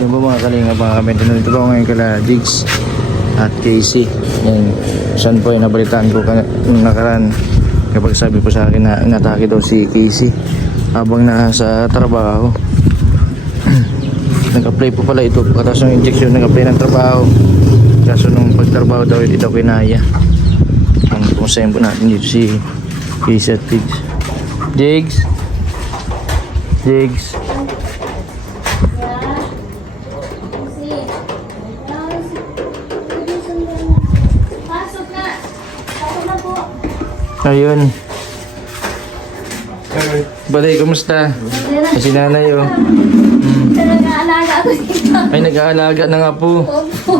Yung ba mga kalinga mga kami, nandito po ngayon kala Jigs at Casey. Yan, saan po yung nabalitaan ko ka, nung nakaraan. Kapag sabi po sa akin na inatake daw si Casey habang nasa trabaho. Nag-apply po pala ito. Katas ng injection nag-apply ng trabaho. Kaso nung pagtrabaho daw hindi daw kinaya. Ang kumusayin po natin dito si Casey at Jigs Jigs Jigs Pasok na. Pasok na po. Ayun Balay, kumusta? Si nanay oh. Nag-aalaga ako dito. Ay, nag-aalaga na nga po. Opo.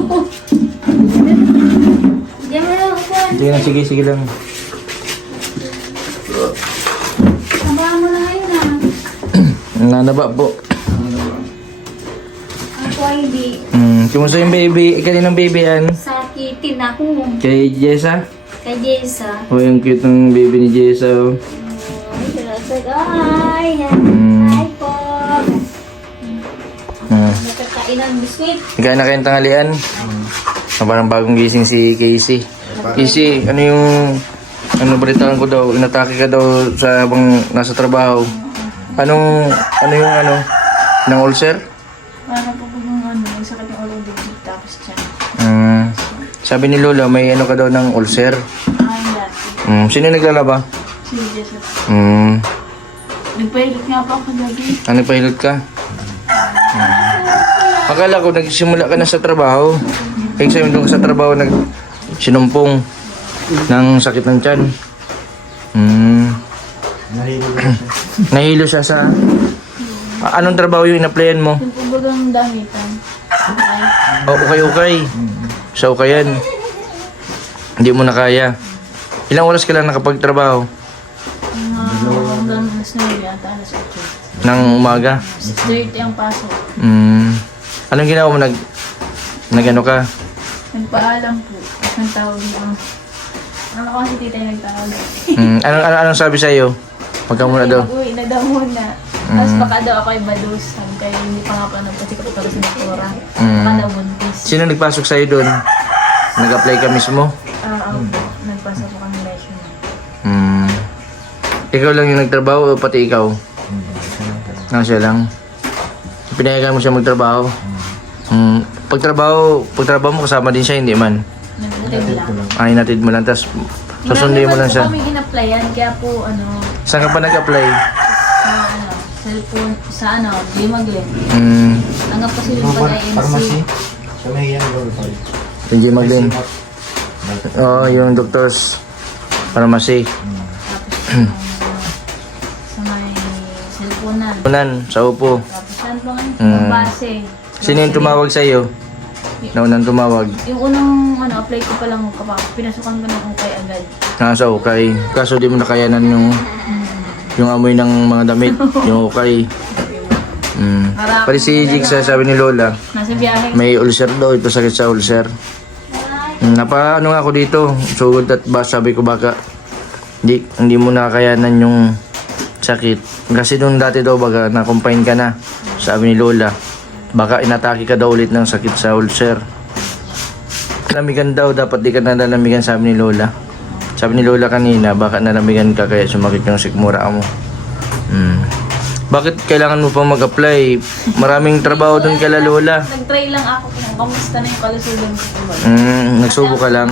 Diyan mo lang upuan. Sige lang, sige, sige lang. Sabahan mo na ngayon ah. Nanaba po. Ako ay di. Hmm, kumusta yung baby? Kaninang baby yan? Sakitin ako. Kay Jessa? Kay Jessa. Oh, yung cute ng baby ni Jessa. Oh. Ay, Mm. Hi po. Hmm. Nakakain ng biskuit. Nagkain na kayong tanghalian? Ah, parang bagong gising si Casey. Casey, ano yung... Ano balitaan ko daw, inatake ka daw sa habang nasa trabaho. Anong, ano yung ano, ng ulcer? Sabi ni Lola, may ano ka daw ng ulcer. Hmm. Sino naglalaba? Hmm. Nagpahilot nga po ako gabi. Ano pilot ka? Hmm. Akala ko nagsimula ka na sa trabaho. Kaya sabi doon sa trabaho nag sinumpong ng sakit ng tiyan. Hmm. Nahilo siya sa... Anong trabaho yung in-applyan mo? Yung po bagang damitan. Ay, O, ukay-ukay. Sa ukayan. Hindi mo na kaya. Ilang oras ka lang nakapagtrabaho? hanggang alas 9 yata, alas 8. Ng umaga? 6.30 ang pasok. Hmm. Anong ginawa mo? Nag... Nag-ano ka? Nagpaalam po. Tapos nagtawag yung... Ano ko si tita yung nagtawag. Hmm. Anong, anong, anong sabi sa'yo? Magka muna daw. Uwi na daw muna. Tapos baka daw ako ay badus. Sabi kaya hindi pa nga pa nagpasik ako sa doktora. Mm. Baka daw buntis. Sino nagpasok sa'yo doon? Nag-apply ka mismo? Ah, ako po. Nagpasa po kami lesson. Hmm. Ikaw lang yung nagtrabaho o pati ikaw? Nang siya lang. Pinayagan mo siya magtrabaho? Hmm. Pagtrabaho, pagtrabaho mo kasama din siya, hindi man. Nagtatid lang. Ay, natid mo lang, tapos susundin mo lang siya. Marami po kami in-applyan, kaya po ano, Saan ka pa nag-apply? Sa ano, cellphone, sa ano, Limaglen. Hmm. Hanggang po sila pag INC. Sa may yan, Lord. Yung Jim Magdalene. Oo, yung doctor's pharmacy. Tapos sa may cellphone Unan, sa upo. Tapos saan po ngayon? Mm. Base. Sino yung tumawag sa'yo? Naunang tumawag. Yung unang ano, apply ko pa lang kapag pinasukan ko ng ukay agad. Nasa ukay. Kaso di mo nakayanan yung yung amoy ng mga damit, yung ukay. Mm. Pari si Jigsa, sabi ni Lola, Nasa biyahe. may ulcer daw, ito sakit sa ulcer. Mm, Napa ano nga ako dito, sugod at ba sabi ko baka hindi, hindi mo nakakayanan yung sakit. Kasi nung dati daw baga na-confine ka na, sabi ni Lola, baka inatake ka daw ulit ng sakit sa ulcer. Nalamigan daw, dapat di ka nalamigan sabi ni Lola. Sabi ni Lola kanina, baka nalamigan ka kaya sumakit yung sikmura mo. Hmm. Bakit kailangan mo pa mag-apply? Maraming trabaho doon kala Lola. Nag-try lang ako kung kamusta na yung kalusugan ko. Hmm, nagsubo ka lang.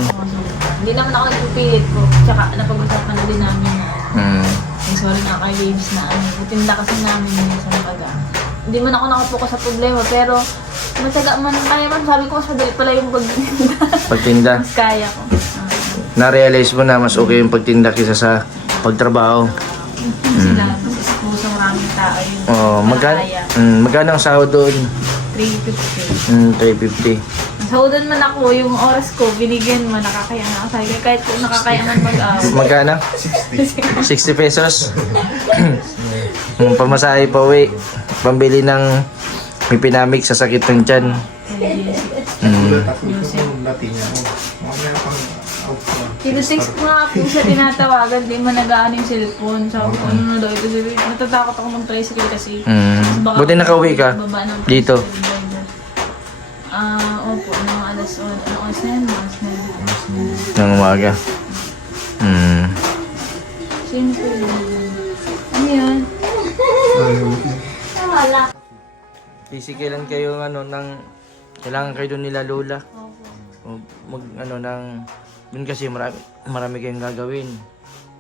Hindi naman ako nagpipilit po. Tsaka napag-usapan na din namin na Hmm. ay sorry nga kay James na ano, itinda kasi namin yun sa pag Hindi man ako nakapokus sa problema pero matyaga man kaya man sabi ko mas madali pala yung pagtinda. Pagtinda. mas kaya ko. Na-realize mo na mas okay yung pagtinda kaysa sa pagtrabaho. sila, mas po sa maraming tao yung Oh, magkano, mm, magkano ang sahod doon? 350. Mm, 350. Sahudan man ako, yung oras ko, binigyan mo, nakakaya na ako. Sabi ko, kahit kung nakakaya man mag-aw. Magkano? 60 pesos. Yung pamasahe pa uwi. Pambili ng may pinamik sa sakit ng tiyan. Mm. Tino-text ko nga po siya tinatawagan, di mo nag-ano yung cellphone. Sabi ko, ano na daw ito. Sabi, Natatakot ako mag-tricycle kasi. Mm. Baka Buti nakauwi ka baba ng dito. tricycle driver. Ah, opo, ng alas 1. Ano oras na yun? Alas 9. Ng umaga. Hmm. Simple lang. Ano yun? Wala. Physicalan kayo ano ng kailangan kayo doon nila lola. Opo. O mag ano ng doon kasi marami, marami kayong gagawin.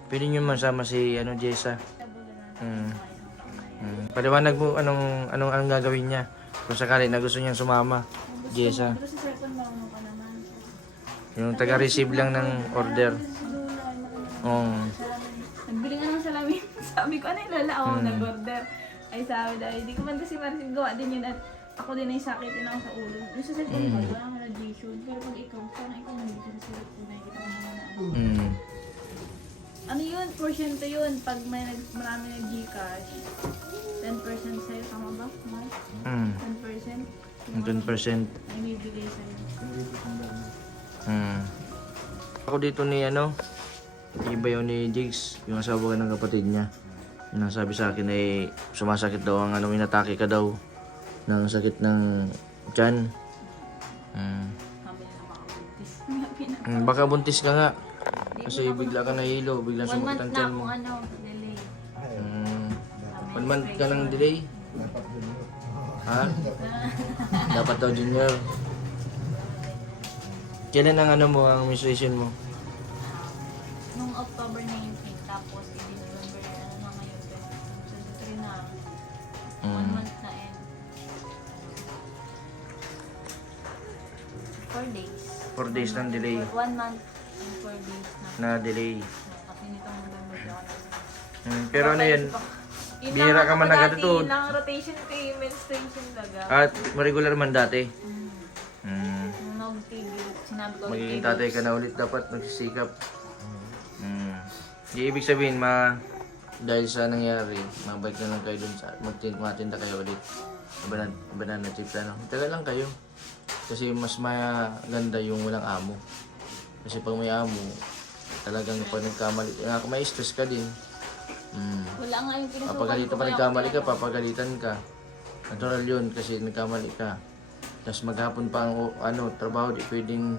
Pwede nyo masama si ano Jessa. Hmm. Hmm. Paliwanag mo anong anong anong gagawin niya kung sakali na gusto niyang sumama. Jessa. Yung taga-receive lang ng order. Oh. Nagbili nga ng salamin. sabi ko, ano yung lala ako Hmm. nag-order. Ay sabi dahil, di ko man kasi marisin gawa din yun at ako din ay sakitin ako sa ulo. Yung sa cellphone Hmm. ko, wala akong radiation. Pero pag ikaw, parang ikaw hindi ka sa cellphone, na ano. Ano yun? Porsyento yun. Pag may nag, marami nag Gcash, 10% sa'yo. Tama ba? No? Hmm. 10%? Yung 10%. Ay bibigay sa'yo. Hmm. Ako dito ni ano, iba yun ni Jigs, yung asawa ng kapatid niya. Yung nasabi sa akin ay sumasakit daw ang ano, inatake ka daw ng sakit ng tiyan. Na makabuntis. Hmm, Baka buntis ka nga. Kasi bigla ka nahilo, bigla One sumakit month ang na tiyan ako mo. ano, delay. Hmm. One month ka ng delay? Ha? Dapat daw junior. Kailan ang ano mo, ang menstruation mo? Nung October 19, tapos in November, ano na ngayon, 23 na. One Hmm. month na end. Four days. Four days ng delay. One month days na. Na delay. Kasi nitong November di ako nag- Hmm, pero ano? Yun Bihira lang ka ako man dati, nagatutod. Yun lang rotation ko yung menstruation talaga. At regular man dati. Mm. Hmm. Nung sinabi ko Magiging tatay ka na ulit dapat magsisikap. Hmm. Di ibig sabihin ma dahil sa nangyari, mabalik na lang kayo dun sa magtin matinda kayo ulit. Banana, banana chips ano. Tagal lang kayo. Kasi mas maganda yung walang amo. Kasi pag may amo, talagang pag nagkamali, ah, may stress ka din. Hmm. Wala nga yung pinasukan Papagalitan ko. pa nagkamali ka, papagalitan ka. Natural yun kasi nagkamali ka. Tapos maghapon pa ang ano, trabaho, di pwedeng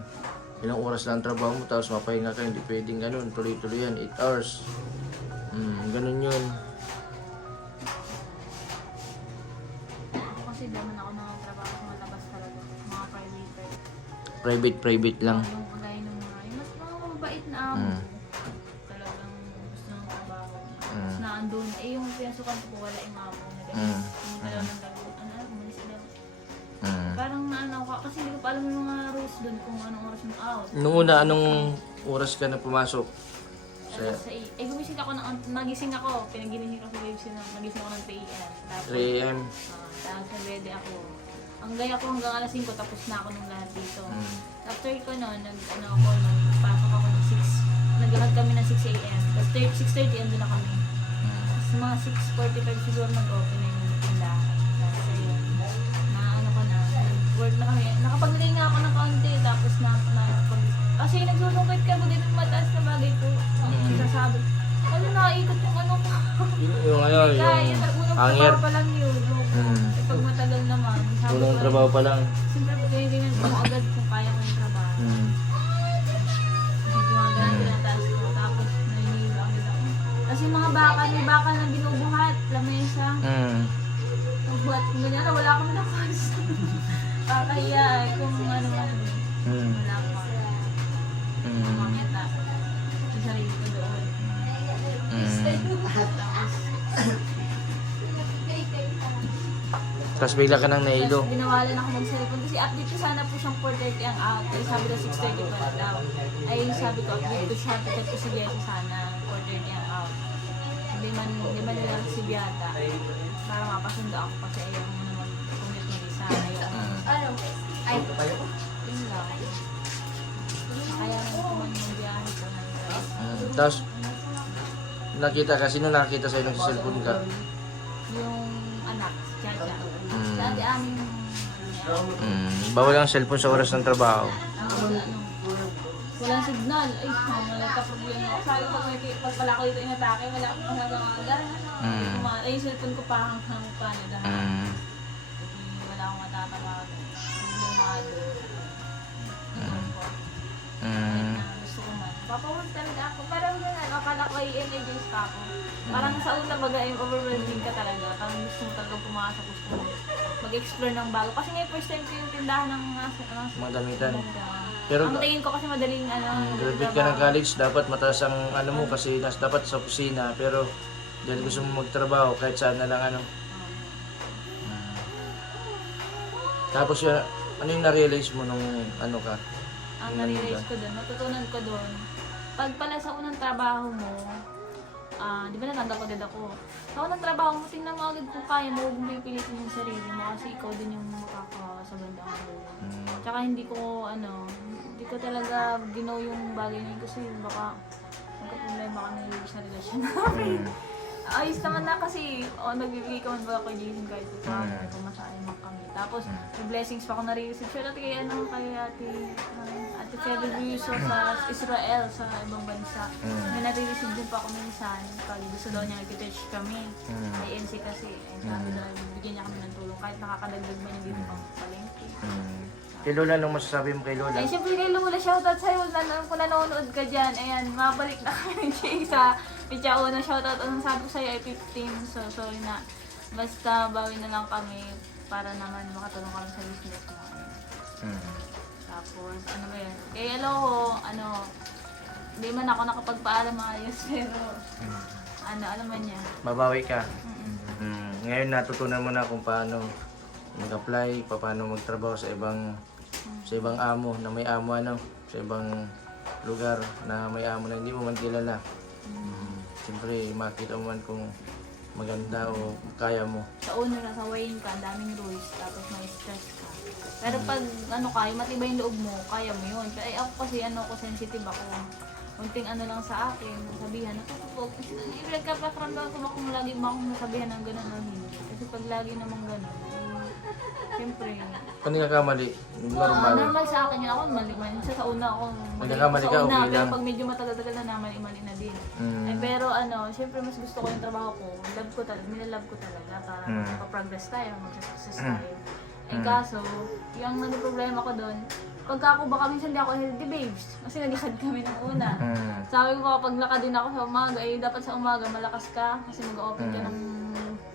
ilang oras lang ang trabaho mo, tapos mapahinga ka, hindi pwedeng ganun, tuloy-tuloy yan, 8 hours. Hmm, ganun yun. Ako kasi daman ako nakatrabaho sa mga labas talaga. Mga private. Private, private lang. Yung Mm. Talagang gusto ng trabaho. Mm. Tapos naandun, eh yung pinasukan ko wala yung amo. Mm. Mm. Ng dalaw. Ano, umalis daw. Hmm. Parang naano ko, kasi hindi ko pa alam yung mga rules doon kung anong oras yung out. Nung una, anong oras ka na pumasok? Sa Alas eh, gumising ako, ng, nagising ako, pinaginising ako sa waves na, nagising ako ng 3 a.m. Tapos, 3 a.m. ah, tapos nabede ako. Ang gaya ko hanggang alas 5, tapos na ako nung lahat dito. Mm. After ko no, nag, ano ako, nagpasok ako ng 6, naglakad kami ng 6 a.m. Tapos 6.30 ando na kami. Tapos mga 6.45 siguro nag-open na yung tindahan. Tapos ayun, na ano ko na, nag-work na kami. Nakapaglagay nga ako ng kaunti, tapos na, na kasi nagsusungkit ka, yung mataas na bagay ko, ang Mm. sasabi, ano naikot yung ano ko. Yung, yung ano, Kaya yun, yung unang trabaho pa lang yun. Mm. Pag matagal naman, Unang trabaho pa lang. Siyempre, pag ganyan ko agad Kasi mga baka, may baka na binubuhat, lamesa. Hmm. Pagbuhat ko ganyan, na wala akong lakas. Kakahiya eh, kung ano man. Hmm. Wala ko. Hmm. Mamita. Sa sarili ko doon. Hmm. Tapos bigla ka nang nahilo. Tapos binawalan ako ng cellphone kasi update ko sana po siyang 4.30 ang out. Ay sabi daw 6.30 pa daw. Ay sabi ko, update ko siya, ticket ko si Jessa sana 4.30 ang out. Hindi man, hindi man nila si Biata. Para mapasundo ako kasi ayaw mo naman kumit ng isa. Ayaw mo. Hmm. Ano? Ay, yun lang. Kaya rin ko man yung biyahe ko ng Hmm. Tapos nakita kasi nung nakita sa'yo ng cellphone ka. yung anak, si Chacha. Mm. Dati aming Hmm. Bawal ang cellphone sa oras ng trabaho. Ang ano, Walang signal. Ay, mama, nagka-problema ako. Sabi pag, may, pag pala ako dito inatake, wala akong magagawa agad. Mm. Ay, cellphone ko pa hanghang pa na dahil. Mm. Wala akong matatawa. Lumado. Mm. Mm. Gusto ko man. Papawag talaga ako. Parang yun, akala ko ay energies pa ako. Parang mm. sa una baga, yung overwhelming ka talaga. Parang gusto mo talaga pumasok. Gusto mo mag-explore ng bago. Kasi ngayon, first time ko yung tindahan ng mga... Mga gamitan. Mga pero, ang tingin ko kasi madaling ano, graduate ka ng college, dapat mataas ang ano mo kasi nas dapat sa opisina pero dahil gusto mo magtrabaho kahit saan na lang ano. Mm. Tapos yun, ano yung na-realize mo nung ano ka? ang nare-raise ko doon, natutunan ko doon, pag pala sa unang trabaho mo, ah, di ba natanda ko agad ako. Sa unang trabaho mo, tingnan mo agad kung kaya mo, huwag mo pipilitin yung sarili mo kasi ikaw din yung makaka sa bandang ako. Hmm. Tsaka hindi ko, ano, hindi ko talaga ginaw yung bagay na kasi baka magka-problema kami sa relasyon namin. Hmm. Ayos naman na kasi, oh, nagbibigay ka man ba ako Jason kahit ito pa, Mm. kung masaya naman kami. Tapos, hmm. may blessings pa ako nare-receive. Sure, kaya ano, kaya ate, ano, 37 years old sa Israel, sa ibang bansa. Mm. May nare-receive din pa ako minsan pag gusto daw niya nag-teach kami. Mm. INC kasi, ayun sabi mm. bigyan niya kami ng tulong kahit nakakadagdag ba niya dito mm. pang palengke. Mm. Kay Lola, anong masasabi mo kay Lola? Ay, syempre kay Lola, shoutout sa'yo. Nan kung nanonood ka dyan, ayan, mabalik na kami ng Jay sa Pichao na shoutout. Anong sabi ko sa'yo ay 15, so sorry na. Basta bawin na lang kami para naman makatulong kami sa business mo. Mm. Tapos, ano ba yun? Kay Aloho, ano, hindi man ako nakapagpaalam maayos, pero, ano, alam man niya. Babawi ka. Mm-mm. Mm. Ngayon natutunan mo na kung paano mag-apply, pa- paano magtrabaho sa ibang sa ibang amo na may amo ano, sa ibang lugar na may amo na hindi mo man kilala. Mm. Siyempre, makita mo man kung maganda o kaya mo. Sa una na sa Wayne ka, ang daming rules, tapos may. Pero pag ano ka, yung matibay yung loob mo, kaya mo yun. Kaya eh, ako kasi ano ko, sensitive ako. Kunting ano lang sa akin, sabihan, natutupog. Ibig ka pa ko ba kung lagi ba akong nasabihan ng gano'n o hindi. Kasi pag lagi namang gano'n, eh, siyempre, hindi ka kamali, Ah, normal. normal sa akin yun. Ako mali man. Sa, sa una ako. Nagkakamali sa ka, una, okay pero lang. pag medyo matagal-tagal na naman, mali na din. Mm. Eh, pero ano, siyempre mas gusto ko yung trabaho ko. Love ko talaga, nilalove ko talaga para Mm. magpa-progress tayo, mag-success tayo. Eh Mm. kaso, yung naging problema ko doon, pagka ako baka minsan di ako healthy babes. Kasi naglikad kami ng una. Mm. Sabi ko kapag lakad din ako sa umaga, eh dapat sa umaga malakas ka kasi mag-open ka Mm. ng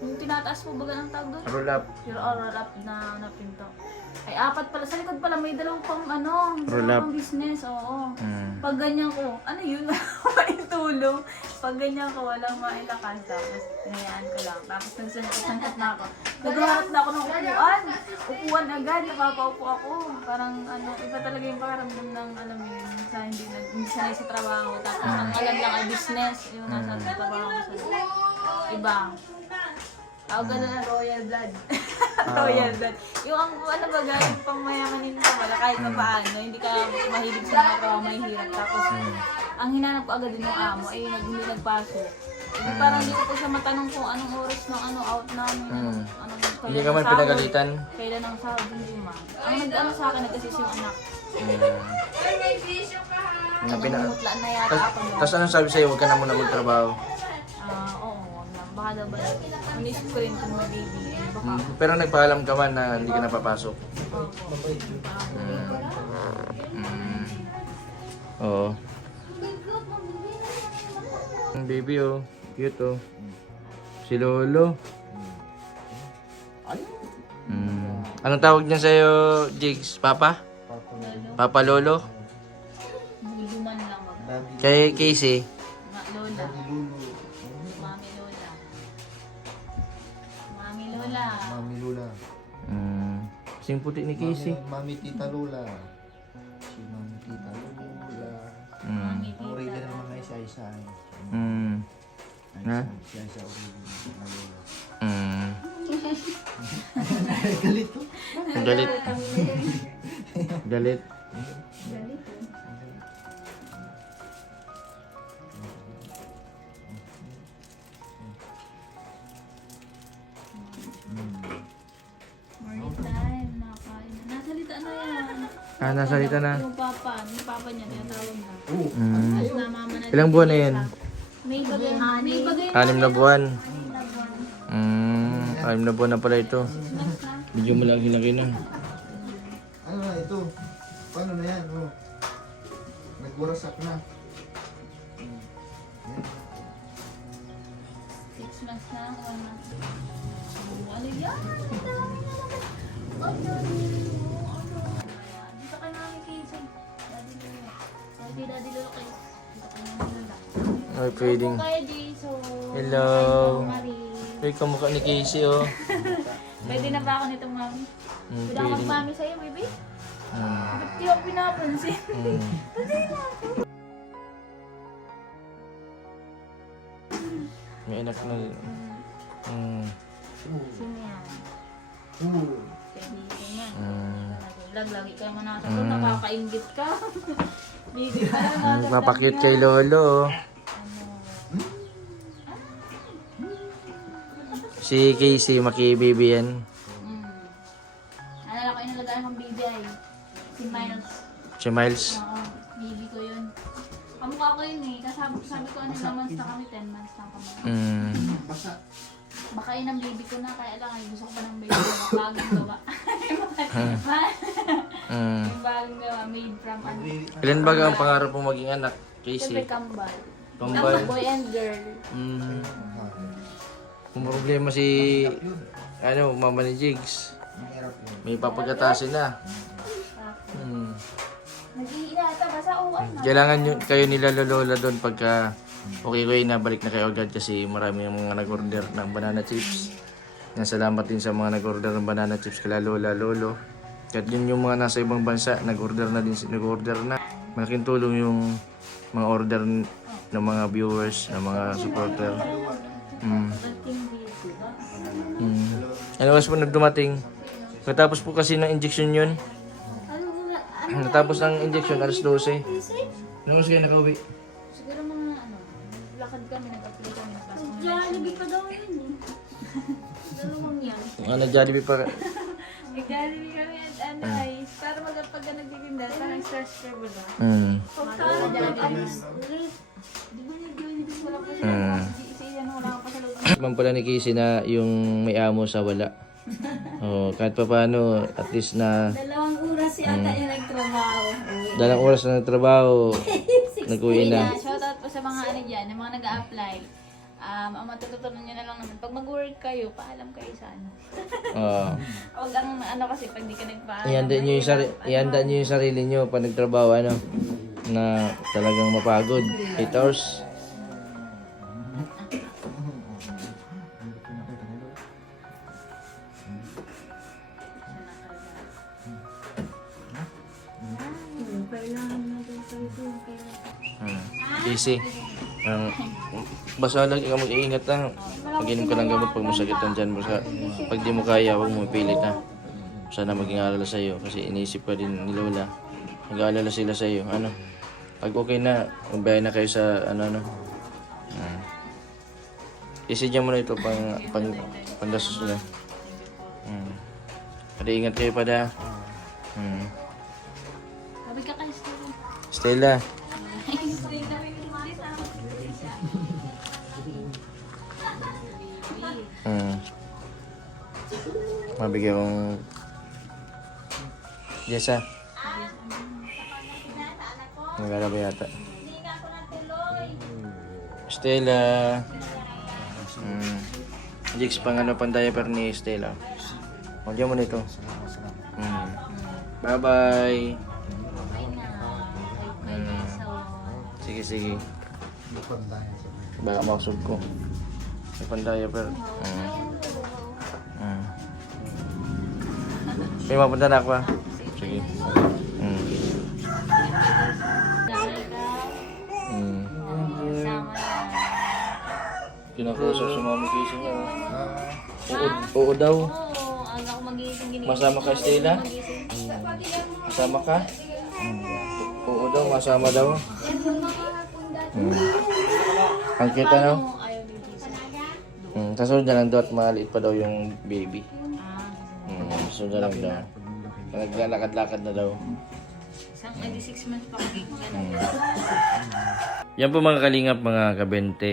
yung tinataas mo baga ng tawag doon. Roll up. Your oral up na, na pinto. Ay, apat pala. Sa likod pala, may dalawang pang ano, dalawang pang business, oo. Mm. Pag ganyan ko, ano yun? Maitulong. Pag ganyan ko, walang mailakas. Tapos, hinayaan ko lang. Tapos, nagsangkat na ako. Naghahanap na ako ng upuan. Upuan agad, napapaupo ako. Parang, ano, iba talaga yung pakaramdam ng, alam mo yun, sa hindi, na, hindi sanay sa trabaho. Tapos, ang alam lang ay business. Yung nasa trabaho ko sa iba. Tawag na royal blood. royal blood. Yung ang ano ba yung pang mayamanin ka wala kahit pa paano, hindi ka mahilig sa mga kawa mahirap. Tapos, ang hinanap ko agad din yung amo ay nag, hindi nagpasok. Hindi parang hindi ko pa siya matanong kung anong oras ng ano out namin. Ano, Mm. anong, Hindi ka ng man sahod, pinagalitan. Kailan ang sahod, hindi man. Ang nag-ano sa akin, nagkasis yung anak. Mm. Na pina- Namumutla na yata ako. Tapos anong sabi sa'yo, huwag ka na muna magtrabaho. Ah, oo, wag na. Baka daw ba, inisip ko rin kung may baby. Mm. Pero nagpaalam ka man na hindi ka napapasok. Mm. Mm. Oo. Ang baby oh. Cute oh. Si Lolo. Mm. Anong tawag niya sa'yo, Jigs? Papa? Papa Lolo? Buluman lang. Kay Casey? Sing puti ni Casey. Mami, Mami Tita Lula. Si Mami Tita Lula. Mm. Mami Ang Tita. original mga isa-isa. Mm. Ha? Isa-isa original na Lula. Mm. Galit to. Galit. Galit. Ah, nasalita na. Yung papa. Yung papa niya. Tinatawag na. Mm. Tapos na mama na. Ilang buwan na yan? May bagay. May bagay. Anim na buwan. Mm, anim na buwan na pala ito. Medyo malaki-laki na. Ano na ito? Paano na yan? Oh. Nagwarasak na. Kay Daddy Lolo kayo. Mami. Ay, pwedeng. Hello. Uy, kamukha ni Casey, oh. Pwede na ba ako nito, Mami? Mm, Pwede ako pwedeng. mag-mami sa'yo, baby? Mm, Ba't di ako pinapansin? mm. May anak na. Mm, Sino yan? Oo. Pwede ito yan. mm. Lagi ka naman nasa to, nakakaingit ka. Baby, parang nasa Papakit vlog kay. Lolo. Si Casey, makibibi yan. Mm. Ano lang kayo nalagay ng baby ay? Si Miles. Si Miles. Oo, baby ko yun. Kamukha ko yun eh. Kasabi sabi ko ano ilang months na kami, 10 months na kami. Mm. Basa. Baka yun ang baby ko na, kaya lang ay gusto ko pa ng baby ko. Bagong gawa. Mm. Yung bagong gawa, made from ano. Ilan ba ang pangarap mo maging anak, Siyempre Casey? kambal. Kambal. Boy and girl. Mm. Kung problema si ano, mama ni Jigs, Mahirap yun. may papagatasin na. Mm. Nag-iinata ba sa uwan? Kailangan nyo, kayo nila lolola doon pagka okay ko na balik na kayo agad kasi marami yung mga nag-order ng banana chips. Nasalamat din sa mga nag-order ng banana chips kala lola, lolo. At yun yung mga nasa ibang bansa, nag-order na din, nag-order na. Malaking tulong yung mga order ng mga viewers, ng mga supporter. Mm. Mm. Ano oras po nagdumating? Katapos po kasi ng injection yun. Natapos ng injection, alas 12. Ano oras kayo nakauwi? Siguro mga ano, lakad kami, nag-apply kami. Jollibee pa daw yun eh. Dalawang yan. Ano, Jollibee pa. Nag-Jollibee kami ano ay, para mag pag nagtitinda, parang stress ba? Mm. Pagkaano Jollibee. Di ba nag-Jollibee wala pa sila? Mm. Wala ka pa sa loob. Man pala ni Casey na yung may amo sa wala. Oh, kahit pa paano, at least na Dalawang oras si ata yung nagtrabaho. dalang oras na nagtrabaho, nag-uwi na. Shoutout po sa mga ano dyan, yung mga nag-a-apply. Um, ang matututunan mag-work kayo, paalam kayo sa ano. Oh. Huwag ang ano kasi pag di ka nagpaalam. ihanda nyo yung, sari- ihanda nyo yung sarili nyo pag nagtrabaho, ano, na talagang mapagod. 8 hours. Hmm. Easy. Ang basta lagi ka mag-iingat na. Pag-inom ka ng gamot pag masakit ang dyan sa pag di mo kaya, huwag mo ipilit na. Sana maging alala sa iyo kasi iniisip ka din ni Lola. Nag-aalala sila sa iyo. Ano? Pag okay na, magbayad na kayo sa ano ano. Hmm. Isidya mo na ito pang pang panggastos nila. Hmm. Kada ingat kayo pada. Hmm. Sabi ka kayo sa Stella. Hmm. Mabigyan kong... Jessa. Nagala ba yata? Stella. Hmm. Jix, pang ano pang diaper ni Stella. Magyan mo nito. Hmm. Bye-bye. Hmm. Sige, sige. Baka makusog ko. May pang diaper. Hmm. Hmm. May mapunta na ako ah. Sige. Sama na. Kinakausap sa mami kasi niya. Oo, oo daw. Oo, ginising. Masama ka, Stella? Magising. Masama ka? Oo daw, masama daw. Hmm. Ang kita no? Hmm. Kasunod na lang daw at maliit pa daw yung baby. Ah, Hmm. Kasunod na lang daw. Naglalakad-lakad na daw. isang edi six months pa kami. Ganun. Yan po mga kalingap, mga kabente.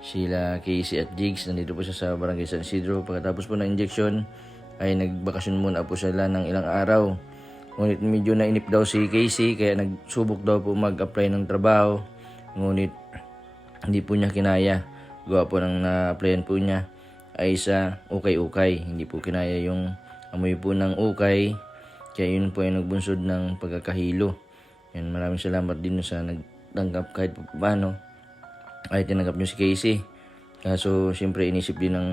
Sila Casey at Jigs. Nandito po siya sa Barangay San Isidro. Pagkatapos po ng injection, ay nagbakasyon muna po sila ng ilang araw. Ngunit medyo nainip daw si Casey, kaya nagsubok daw po mag-apply ng trabaho. Ngunit hindi po niya kinaya. Gawa po ng na-applyan po niya ay sa ukay-ukay. Hindi po kinaya yung amoy po ng ukay. Kaya yun po ay nagbunsod ng pagkakahilo. Yan, maraming salamat din sa nagtanggap kahit pa paano ay tinanggap nyo si Casey. Kaso siyempre inisip din ng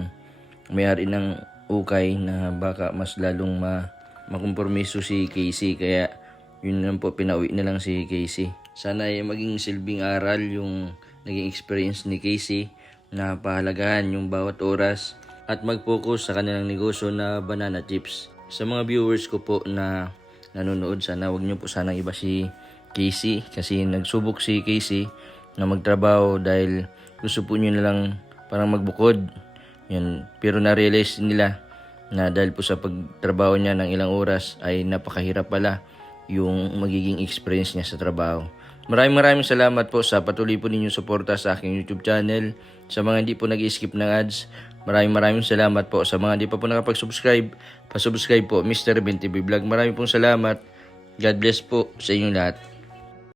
may-ari ng ukay na baka mas lalong ma makompromiso si Casey kaya yun lang po pinauwi na lang si Casey. Sana ay maging silbing aral yung naging experience ni Casey na pahalagahan yung bawat oras at mag-focus sa kanilang negosyo na banana chips. Sa mga viewers ko po na nanonood, sana wag niyo po sanang iba si Casey kasi nagsubok si Casey na magtrabaho dahil gusto po niyo na lang parang magbukod. Yan. Pero na-realize nila na dahil po sa pagtrabaho niya ng ilang oras ay napakahirap pala yung magiging experience niya sa trabaho. Maraming maraming salamat po sa patuloy po ninyong suporta sa aking YouTube channel. Sa mga hindi po nag-skip ng ads, maraming maraming salamat po. Sa mga hindi pa po nakapag-subscribe, pa-subscribe po Mr. Ben Vlog. Maraming pong salamat. God bless po sa inyong lahat.